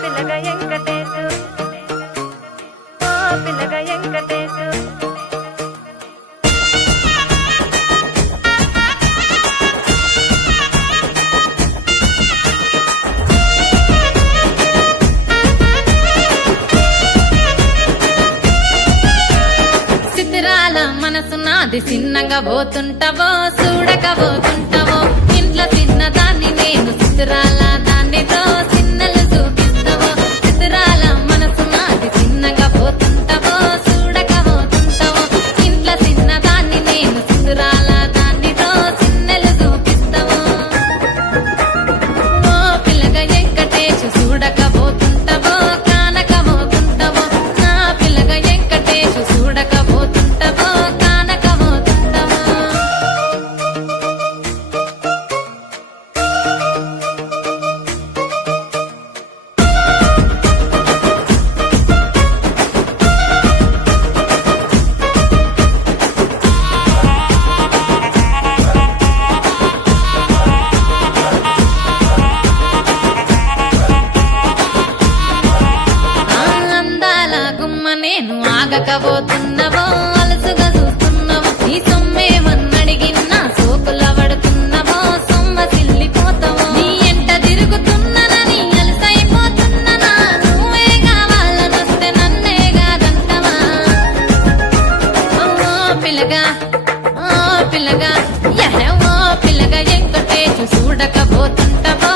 పిల్లగా వెంకటేశు ఓ పిల్లగా వెంకటేశు సిద్ధిరాల మనసు నాది చిన్నగా పోతుంటావో చూడక పోతుంటావో ఇంట్లో చిన్నదాన్ని నేను సిద్ధిరాల దాన్నితో చిన్నలు చూపిస్తావో సిద్ధిరాల మనసు నాది చిన్నగా పోతుంటావో చూడక పోతుంటావో ఇంట్లో చిన్నదాన్ని నేను సిద్ధిరాల దాన్నితో చిన్నలు చూపిస్తావో ఓ పిల్లగా వెంకటేశు చూడక పోతుంటావో కానక పోతుంటావో నా పిల్లగా వెంకటేశు చూడక పోతుంటావో కానక పోతుంటావో అందాల గుమ్మ నేను ఆగకపోతున్నవో అలసుగా చూస్తున్నవో నీ సొమ్మేమన్నడిగిన్నా సోకుల పడుతున్నవో సొమ్మ సిల్లిపోతావో నీ ఎంట తిరుగుతున్ననని అలసైపోతున్ననా నువ్వే కావాలనొస్తే నన్నే కాదంటవా ఓ పిల్లగా ఓ పిల్లగా యహ ఓ పిల్లగా వెంకటేశు చూడకపోతుంటవో